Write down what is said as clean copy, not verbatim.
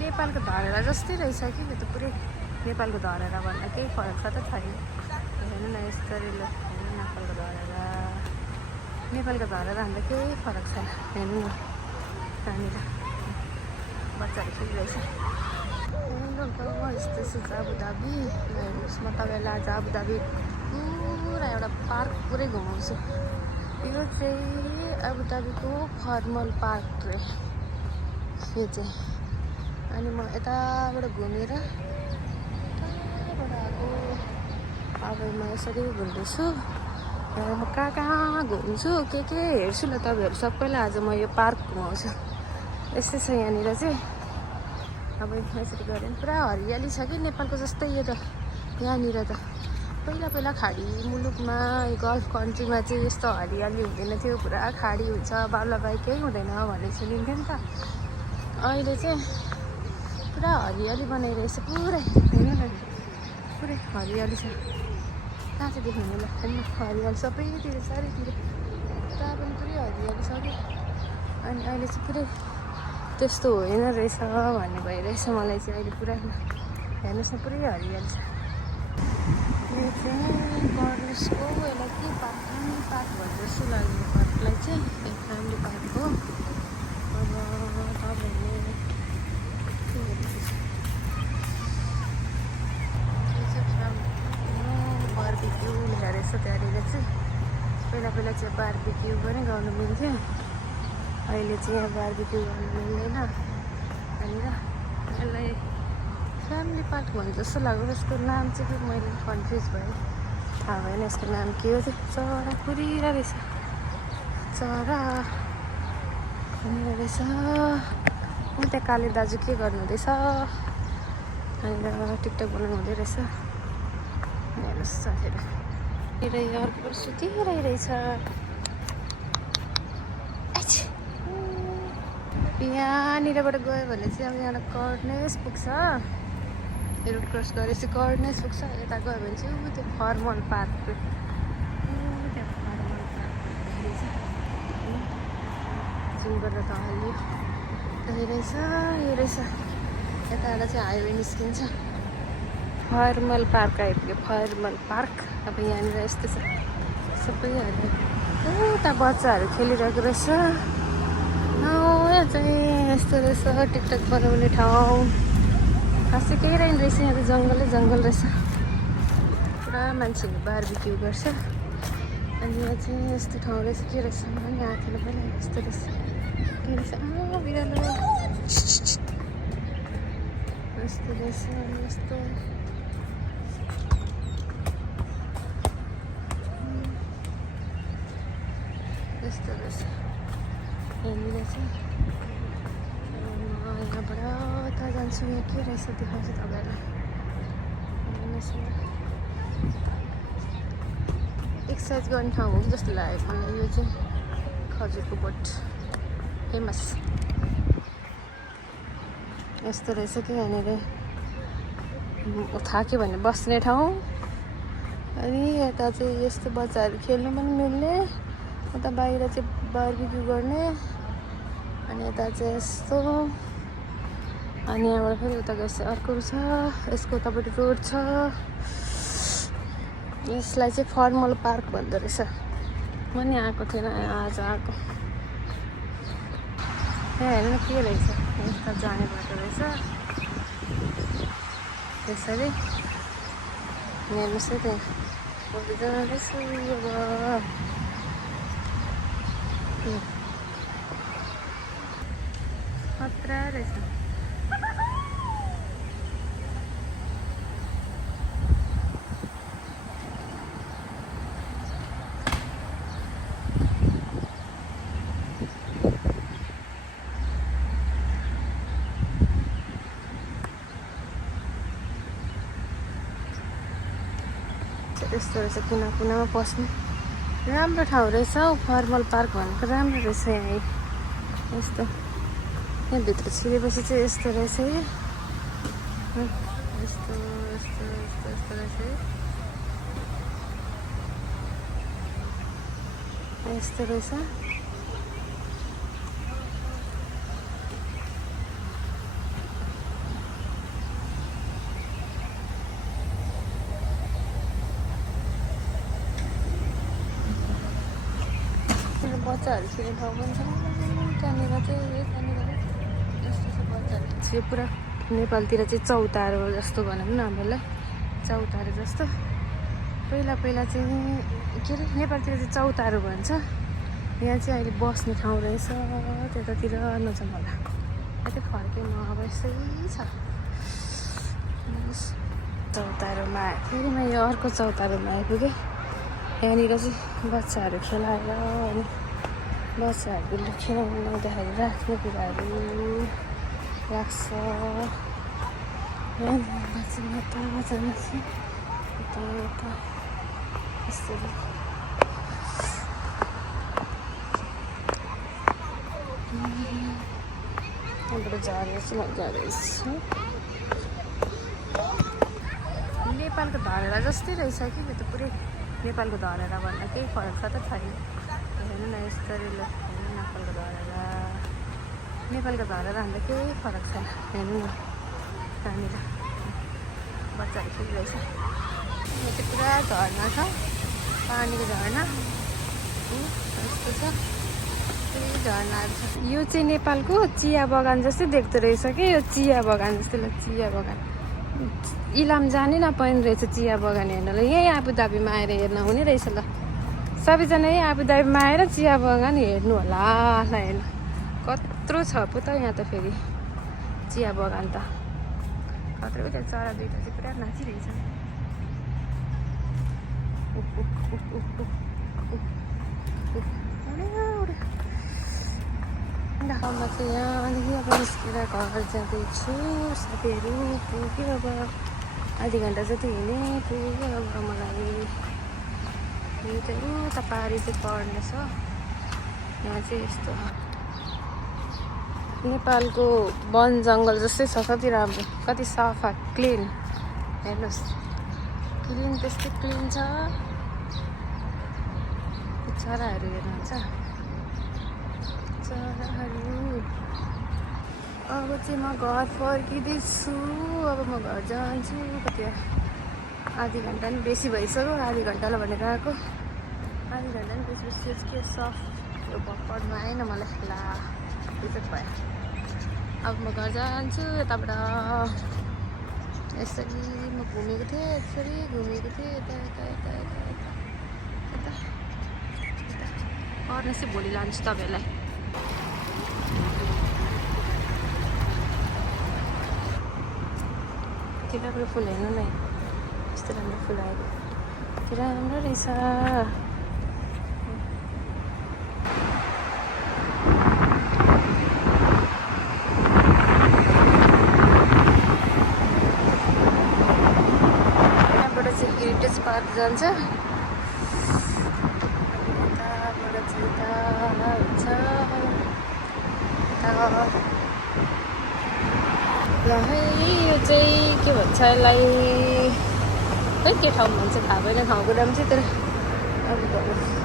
नेपालको धरेरा जस्तै रहेछ कि यो त पुरै नेपालको धरेरा भन्दा केही फरक छ त छैन। हेर्नु न यसरी ल हेर्नु नेपालको धरेरा भन्दा केही फरक छैन। हेर्नु न त्यहाँनिर बच्चाहरू खेलिरहेछ। यस्तो छ आबुधाबी। हेर्नुहोस् म तपाईँलाई आज आबुधाबी पुरा एउटा पार्क पुरै घुमाउँछु। यो चाहिँ आबुधाबीको फर्मल पार्क रे यो चाहिँ। अनि म यताबाट घुमेर यताबाट आएको। अब म यसरी घुम्दैछु र म कहाँ घुम्छु के हेर्छु ल तपाईँहरू सबैलाई आज म यो पार्क घुमाउँछु। यस्तै छ यहाँनिर चाहिँ। अब यसरी गऱ्यो भने पुरा हरियाली छ कि नेपालको जस्तै यो त। यहाँनिर त पहिला खाडी मुलुकमा गल्फ कन्ट्रीमा चाहिँ यस्तो हरियाली हुँदैन थियो, पुरा खाडी हुन्छ, बालुवाबारी केही हुँदैन भन्ने सुनिन्थ्यो नि त। अहिले चाहिँ पुरा हरियाली बनाइरहेछ पुरै। हेर्नु न पुरै हरियाली छ। कहाँ चाहिँ देख्नु होला हेर्नु हरियाली सबैतिर चारैतिर यता पनि पुरै हरियाली छ कि। अनि अहिले चाहिँ पुरै त्यस्तो होइन रहेछ भन्ने भइरहेछ मलाई चाहिँ अहिले पुरा। हेर्नुहोस् न पुरै हरियाली छ। यो चाहिँ कर्लेसको यसलाई के पार्क भन्छ जस्तो लाग्यो यो पार्कलाई चाहिँ। यो फ्यामिली पार्क हो। अब तपाईँहरूले के हेर्दैछ बारबिक्यू हुँदो रहेछ त्यहाँनिर चाहिँ। पहिला चाहिँ बारबिक्यू पनि गर्नु मिल्थ्यो, अहिले चाहिँ यहाँ बारबिक्यू गर्नु मिल्दैन। त्यहाँनिर यसलाई फ्यामिली पार्क भन्छ जस्तो लाग्यो। यसको नाम चाहिँ के मैले कन्फ्युज भएँ, थाहा भएन यसको नाम के हो चाहिँ। चरा कुदिरहेको रहेछ, चरा रहेछ। त्यहाँ काले दाजु के गर्नु हुँदैछ, त्यहाँनिर टिकटक बनाउनु हुँदै रहेछ। हेर्नुहोस् साथीहरू यो अर्को सुतिरहेछ। यहाँनिरबाट गयो भने चाहिँ अब यहाँ कर्नेस पुग्छ। रोड क्रस गरेपछि कर्नेस पुग्छ। यता गयो भने चाहिँ ऊ त्यो फर्मल पार्क जुन गरेर त हाल्यो रहेछ। यो रहेछ यताबाट चाहिँ हाइवे निस्किन्छ। फर्मल पार्क आइपुग्यो, फर्मल पार्क। अब यहाँनिर यस्तो छ सबैहरू। उता बच्चाहरू खेलिरहेको रहेछ। यहाँ चाहिँ यस्तो रहेछ टिकटक बनाउने ठाउँ। खासै केही रहेन रहेछ, यहाँ त जङ्गल रहेछ। पुरा मान्छेहरू बारबिक्यू गर्छ। अनि यहाँ चाहिँ यस्तो ठाउँ रहेछ। के रहेछ पनि आएको थिएन पहिला। यस्तो रहेछ के रहेछ बिरालो यस्तो रहेछ। यस्तो यस्तो रहेछ यहाँनिर चाहिँ। यहाँबाट यता जान्छु। यहाँ के रहेछ देखाउँछु तपाईँहरूलाई। एक्सर्साइज गर्ने ठाउँ हो जस्तो लाग्यो मलाई। यो चाहिँ खजुरको बोट फेमस यस्तो रहेछ कि यहाँनिर थाक्यो भने बस्ने ठाउँ। अनि यता चाहिँ यस्तो बच्चाहरू खेल्नु पनि मिल्ने, उता बाहिर चाहिँ बारबिक्यू गर्ने। अनि यता चाहिँ यस्तो, अनि यहाँबाट फेरि उता गएपछि अर्को छ। यसको उतापट्टि रोड छ। यसलाई चाहिँ फर्मल पार्क भन्दो रहेछ। म नि आएको थिएन, आज आएको। यहाँ हेर्नु के रहेछ, यता जाने बाटो रहेछ त्यसरी। हेर्नुहोस् है त्यहाँ जाँदैछु। अब खतरा रहेछ। यस्तो रहेछ कुनामा पस्ने राम्रो ठाउँ रहेछ हौ। फर्मल पार्क भनेको राम्रो रहेछ। यहाँ यस्तो यहाँभित्र छिरेपछि चाहिँ यस्तो रहेछ है। यस्तो रहेछ है। यस्तो रहेछ। बच्चाहरू खेल्ने ठाउँ पनि छ त्यहाँनिर चाहिँ यस्तो बच्चाहरू चाहिँ पुरा नेपालतिर चाहिँ चौतारो जस्तो भनौँ न हामीलाई चौतारो जस्तो पहिला चाहिँ के अरे नेपालतिर चाहिँ चौतारो भन्छ यहाँ चाहिँ अहिले बस्ने ठाउँ रहेछ त्यतातिर नजाउँ होला यतै फर्केमा अब यसै छ चौतारोमा फेरि म यो अर्को चौतारोमा आइपुगेँ यहाँनिर चाहिँ बच्चाहरू खेलाएर अनि बच्चाहरूले खेलाउनु लाउँदाखेरि राख्ने कुराहरू राख्छ यता यसरी यहाँबाट झरेर मजा रहेछ नेपालको धरेरा जस्तै रहेछ कि यो त पुरै नेपालको धरेरा भन्दा केही फरक छ त छैन हेर्नु न यस्तरी नेपालको धरेरा भन्दा केही फरक छैन हेर्नु न त्यहाँनिर बच्चाहरू खेलिरहेछ यो चाहिँ पुरा झर्ना छ पानीको झर्ना यस्तो छ झर्नाहरू छ यो चाहिँ नेपालको चिया बगान जस्तै देख्दो रहेछ कि यो चिया बगान जस्तै चिया बगान इलाम जानै नपाइने रहेछ चिया बगान हेर्नलाई यहीँ आबुधाबीमा आएर हेर्न हुने रहेछ ल सबैजना यहीँ आबुधाबीमा आएर चिया बगान हेर्नु होला ल हेर्नु कत्रो छ पो त यहाँ त फेरि चिया बगान त कत्रो त्यहाँ चरा दुइटा चाहिँ पुरा नाचिरहेछ म चाहिँ यहाँदेखि अब निस्केर घर जाँदैछु साथीहरू पुग्यो अब आधी घन्टा जति हिँडेँ पुग्यो अब मलाई यो चाहिँ उता पारी चाहिँ पर्नेछ यहाँ चाहिँ यस्तो नेपालको वन जङ्गल जस्तै छ कति राम्रो कति सफा क्लिन हेर्नुहोस् क्लिन त्यस्तै क्लिन छ चराहरू हेर्नुहुन्छ चराहरू अब चाहिँ म घर फर्किँदैछु अब म घर जान्छु कति आधी घन्टा नि बेसी भइसक्यो आधी घन्टालाई भनेर आएको आधी घन्टा नि बेसी के सफ्ट यो पढ्नु आएन मलाई ला विकेट भयो अब म घर जान्छु यताबाट यसरी म घुमेको थिएँ यता अर्नेसै भोलि लान्छु तपाईँहरूलाई कति राम्रो फुल हेर्नु न यस्तो राम्रो फुल आएको राम्रो रहेछ यहाँबाट चाहिँ हेरिटेज पार्क जान्छ ल है यो चाहिँ के भन्छ यसलाई खै के ठाउँ भन्छ थाहा भएन ठाउँको नाम चाहिँ तर अब